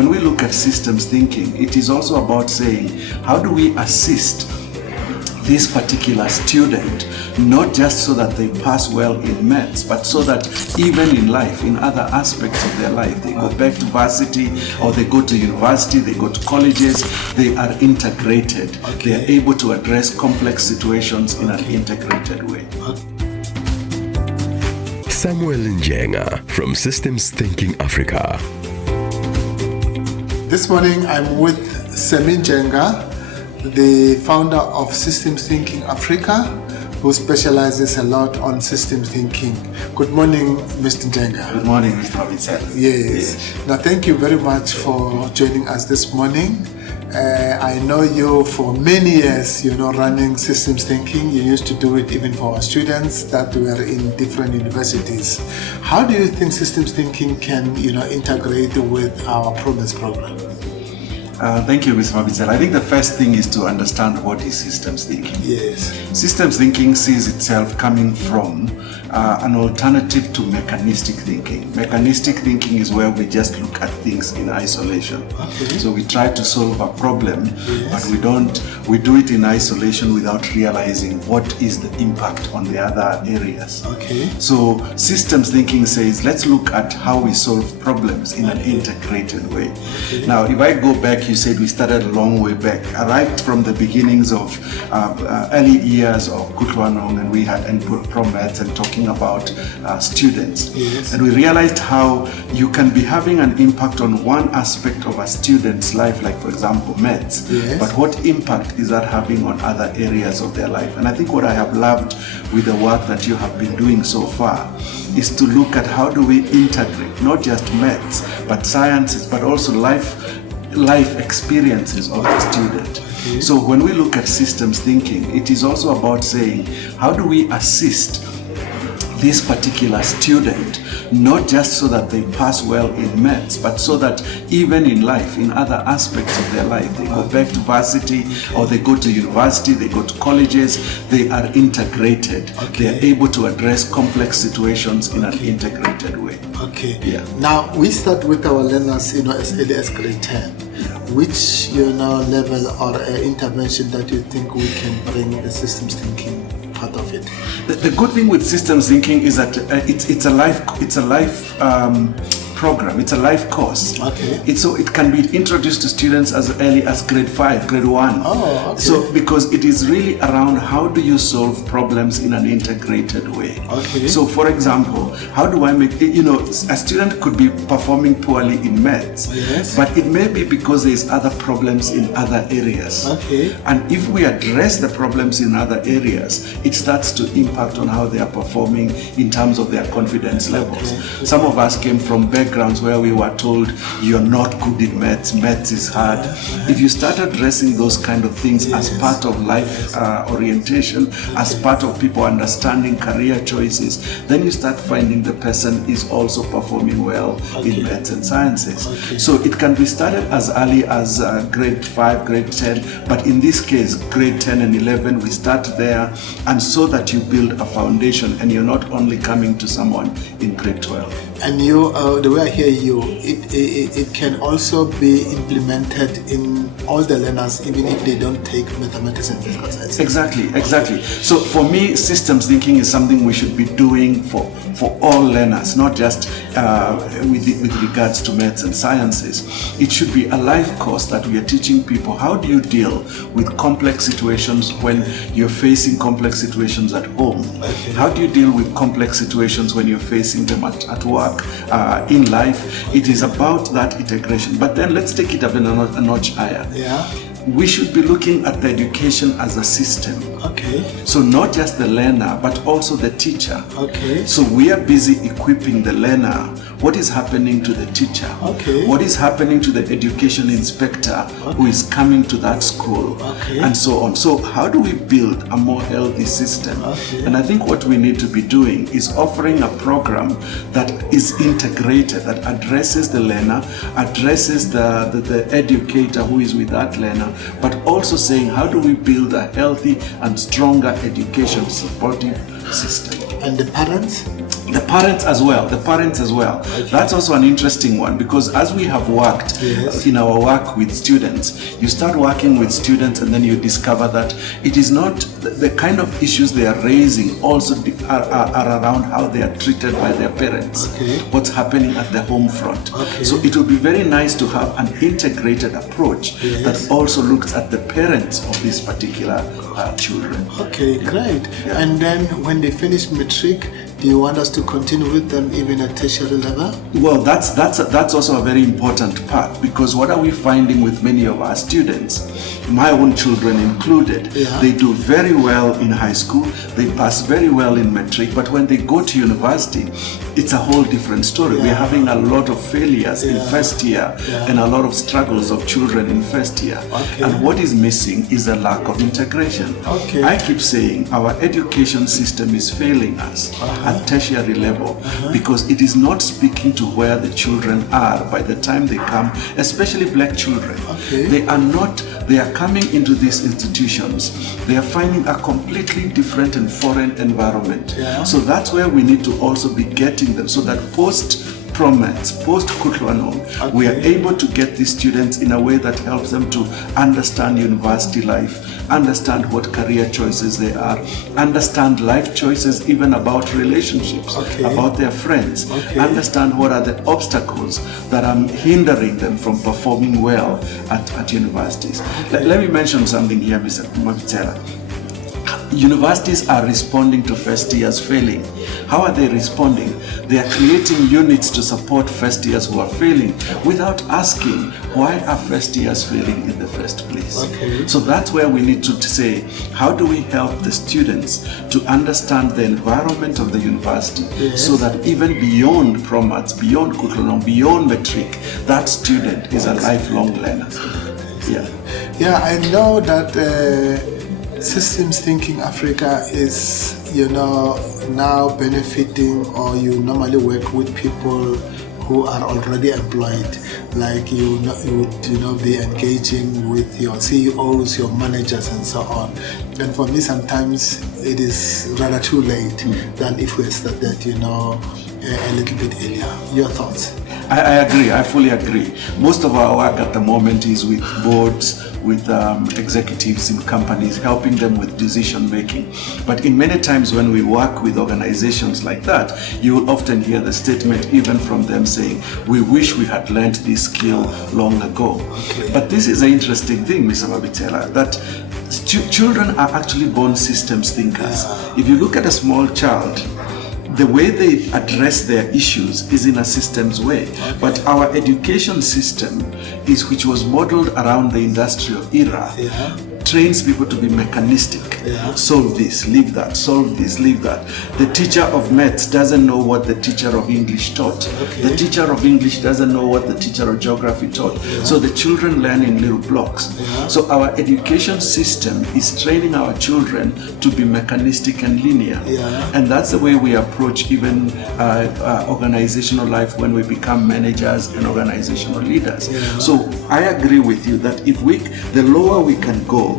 when we look at systems thinking, it is also about saying, how do we assist this particular student, not just so that they pass well in maths, but so that even in life, in other aspects of their life, they go back to varsity or they go to university, they go to colleges, they are integrated. They are able to address complex situations in an integrated way. Samuel Njenga from Systems Thinking Africa. This morning I'm with Njenga, the founder of Systems Thinking Africa, who specializes a lot on systems thinking. Good morning, Mr. Njenga. Good morning, Mr. Robinson. Yes. Now, thank you very much for joining us this morning. I know you for many years, running systems thinking. You used to do it even for our students that were in different universities. How do you think systems thinking can, integrate with our ProMaths program? Thank you, Mr. Mabitsela. I think the first thing is to understand what is systems thinking. Yes. Systems thinking sees itself coming from an alternative to mechanistic thinking. Mechanistic thinking is where we just look at things in isolation. Okay. So we try to solve a problem, but we do it in isolation without realizing what is the impact on the other areas. Okay. So systems thinking says, let's look at how we solve problems in an integrated way. Okay. Now, if I go back, you said we started a long way back, right from the beginnings of early years of Kutlwanong, and we had ProMaths and talking about students. Yes. And we realized how you can be having an impact on one aspect of a student's life, like for example, maths, yes. but what impact is that having on other areas of their life? And I think what I have loved with the work that you have been doing so far is to look at how do we integrate not just maths, but sciences, but also life experiences of the student. Okay. So when we look at systems thinking, it is also about saying, how do we assist this particular student, not just so that they pass well in maths, but so that even in life, in other aspects of their life, they go back to varsity or they go to university, they go to colleges, they are integrated. Okay. They are able to address complex situations in an integrated way. Okay. Yeah. Now, we start with our learners, as early as grade 10. Which, level or intervention that you think we can bring the systems thinking part of it? The good thing with systems thinking is that it's a life program. It's a life course. Okay. So it can be introduced to students as early as grade 5, grade 1. Oh, okay. So because it is really around how do you solve problems in an integrated way. Okay. So for example, how do I make, a student could be performing poorly in maths, yes. but it may be because there's other problems in other areas. Okay. And if we address the problems in other areas, it starts to impact on how they are performing in terms of their confidence levels. Okay. Some of us came from backgrounds where we were told you're not good in maths is hard. If you start addressing those kind of things, yes. as part of life orientation, as part of people understanding career choices, then you start finding the person is also performing well in maths and sciences. Okay. So it can be started as early as grade 5, grade 10, but in this case, grade 10 and 11, we start there, and so that you build a foundation and you're not only coming to someone in grade 12. And the way I hear you, it can also be implemented in all the learners, even if they don't take mathematics and physical science. Exactly. So for me, systems thinking is something we should be doing for all learners, not just with regards to maths and sciences. It should be a life course that we are teaching people. How do you deal with complex situations when you're facing complex situations at home? Okay. How do you deal with complex situations when you're facing them at work, in life? It is about that integration. But then let's take it up a notch higher. Yeah. We should be looking at the education as a system. Okay. So not just the learner, but also the teacher. Okay. So we are busy equipping the learner. What is happening to the teacher? Okay. What is happening to the education inspector who is coming to that school? Okay. And so on. So how do we build a more healthy system? Okay. And I think what we need to be doing is offering a program that is integrated, that addresses the learner, addresses the educator who is with that learner, but also saying how do we build a healthy and stronger education supportive system. And the parents? The parents as well. Okay. That's also an interesting one, because as we have worked in our work with students, you start working with students and then you discover that it is not the kind of issues they are raising also are around how they are treated by their parents, what's happening at the home front. So it will be very nice to have an integrated approach that also looks at the parents of these particular children. Okay, great. And then when they finish matric, do you want us to continue with them even at tertiary level? Well, that's also a very important part, because what are we finding with many of our students, my own children included, they do very well in high school, they pass very well in matric, but when they go to university, it's a whole different story. We're having a lot of failures in first year and a lot of struggles of children in first year. And what is missing is a lack of integration. I keep saying our education system is failing us at tertiary level because it is not speaking to where the children are by the time they come, especially black children. They are coming into these institutions, they are finding a completely different and foreign environment. So that's where we need to also be getting them, so that post-ProMaths, post-Kutlwanong, we are able to get these students in a way that helps them to understand university life, understand what career choices they are, understand life choices even about relationships, about their friends, understand what are the obstacles that are hindering them from performing well at universities. Let me mention something here, Mr. Mabitela. Universities are responding to first years failing. How are they responding? They are creating units to support first years who are failing without asking why are first years failing in the first place. So that's where we need to say, how do we help the students to understand the environment of the university so that even beyond ProMaths, beyond Kutlwanong, beyond matric, that student is a lifelong learner. I know that Systems Thinking Africa is, now benefiting, or you normally work with people who are already employed, like you would be engaging with your CEOs, your managers, and so on. And for me, sometimes it is rather too late than if we started, a little bit earlier. Your thoughts? I agree. I fully agree. Most of our work at the moment is with boards, with executives in companies, helping them with decision making. But in many times when we work with organizations like that, you will often hear the statement even from them saying, we wish we had learned this skill long ago. But this is an interesting thing, Mr. Mabitela, that children are actually born systems thinkers. If you look at a small child, the way they address their issues is in a systems way. But our education system, which was modeled around the industrial era, trains people to be mechanistic. Solve this, leave that, solve this, leave that. The teacher of maths doesn't know what the teacher of English taught. The teacher of English doesn't know what the teacher of geography taught. So the children learn in little blocks. So our education system is training our children to be mechanistic and linear. And that's the way we approach even organizational life when we become managers and organizational leaders. So I agree with you that the lower we can go,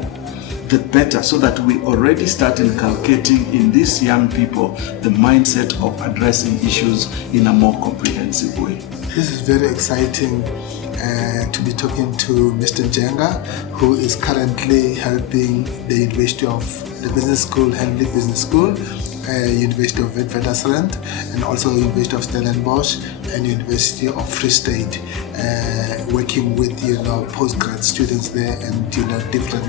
the better, so that we already start inculcating in these young people the mindset of addressing issues in a more comprehensive way. This is very exciting to be talking to Mr. Njenga, who is currently helping the University of the Business School, Henley Business School, University of Witwatersrand, and also University of Stellenbosch and University of Free State, working with postgrad students there and different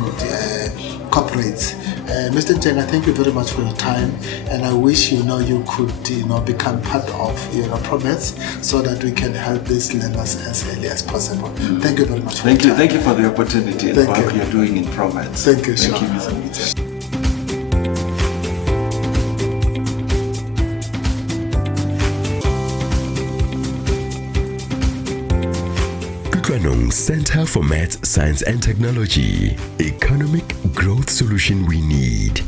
corporates. Mr. Njenga, thank you very much for your time, and I wish you could become part of ProMaths so that we can help these learners as early as possible. Thank you very much. Thank you for the opportunity and what you're doing in ProMaths. Thank you, Thank you, Mr. Njenga. Kutlwanong Center for Maths, Science and Technology. Economic growth solution we need.